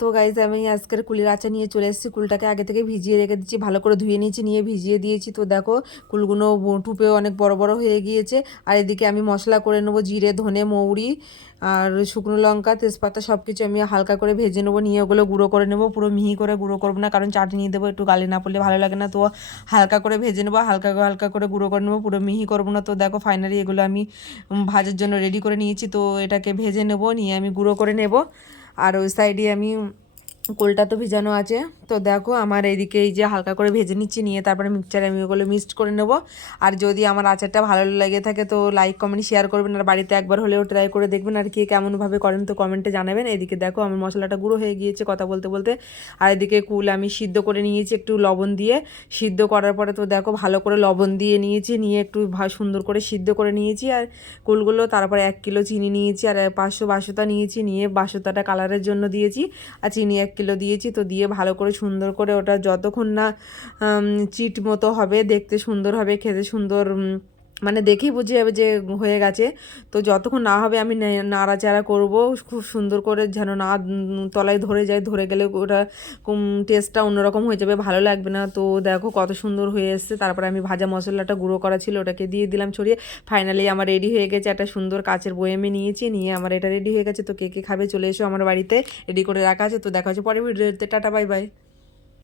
তো গাইজ আমি আজকের কুলের আচার নিয়ে চলে এসেছি। কুলটাকে আগে থেকে ভিজিয়ে রেখে দিচ্ছি, ভালো করে ধুয়ে নিয়েছি, নিয়ে ভিজিয়ে দিয়েছি। তো দেখো কুলগুলো টুপেও অনেক বড় বড় হয়ে গিয়েছে। আর এদিকে আমি মশলা করে নেবো, জিরে, ধনে, মৌরি আর শুকনো লঙ্কা, তেজপাতা সব কিছু আমি হালকা করে ভেজে নেবো, নিয়ে ওগুলো গুঁড়ো করে নেবো। পুরো মিহি করে গুঁড়ো করবো না, কারণ চাটনি দেবো, একটু গালে না পড়লে ভালো লাগে না। তো হালকা করে ভেজে নেবো, হালকা হালকা করে গুঁড়ো করে নেবো, পুরো মিহি করবো না। তো দেখো ফাইনালি এগুলো আমি ভাজার জন্য রেডি করে নিয়েছি। তো এটাকে ভেজে নেবো, নিয়ে আমি গুঁড়ো করে নেবো। আর ওই সাইডে আমি কোলটা তো ভিজানো আছে। তো দেখো আমার এইদিকে এই যে হালকা করে ভেজে নিচ্ছি, নিয়ে তারপরে মিক্সচারে আমি ওগুলো মিক্সড করে নেব। আর যদি আমার আচারটা ভালো লেগে থাকে তো লাইক কমেন্ট শেয়ার করবেন, আর বাড়িতে একবার হলেও ট্রাই করে দেখবেন। আর কে কেমনভাবে করেন তো কমেন্টে জানাবেন। এদিকে দেখো আমার মশলাটা গুঁড়ো হয়ে গিয়েছে কথা বলতে বলতে। আর এদিকে কুল আমি সিদ্ধ করে নিয়েছি একটু লবণ দিয়ে। সিদ্ধ করার পরে তো দেখো ভালো করে লবণ দিয়ে নিয়েছি, নিয়ে একটু সুন্দর করে সিদ্ধ করে নিয়েছি। আর কুলগুলো তারপরে 1 কিলো চিনি নিয়েছি, আর 500 বাসতা নিয়েছি, নিয়ে বাসতাটা কালারের জন্য দিয়েছি, আর চিনি 1 কিলো দিয়েছি। তো দিয়ে ভালো করে সুন্দর করে ওটা যতক্ষণ না চিট মতো হবে, দেখতে সুন্দর হবে, খেতে সুন্দর, মানে দেখেই বুঝে যাবে যে হয়ে গেছে। তো যতক্ষণ না হবে আমি নাড়াচাড়া করব খুব সুন্দর করে, যেন না তলায় ধরে যায়, ধরে গেলে ওটা টেস্টটা অন্যরকম হয়ে যাবে, ভালো লাগবে না। তো দেখো কত সুন্দর হয়ে এসছে। তারপরে আমি ভাজা মশলাটা গুঁড়ো করা ছিল ওটাকে দিয়ে দিলাম ছড়িয়ে। ফাইনালি আমার রেডি হয়ে গেছে, একটা সুন্দর কাচের বয়ামে নিয়েছি, নিয়ে আমার এটা রেডি হয়ে গেছে। তো কে কে খাবে চলে এসো আমার বাড়িতে, রেডি করে রাখা আছে। তো দেখা হচ্ছে পরে ভিডিওতে, টাটা বাই বাই।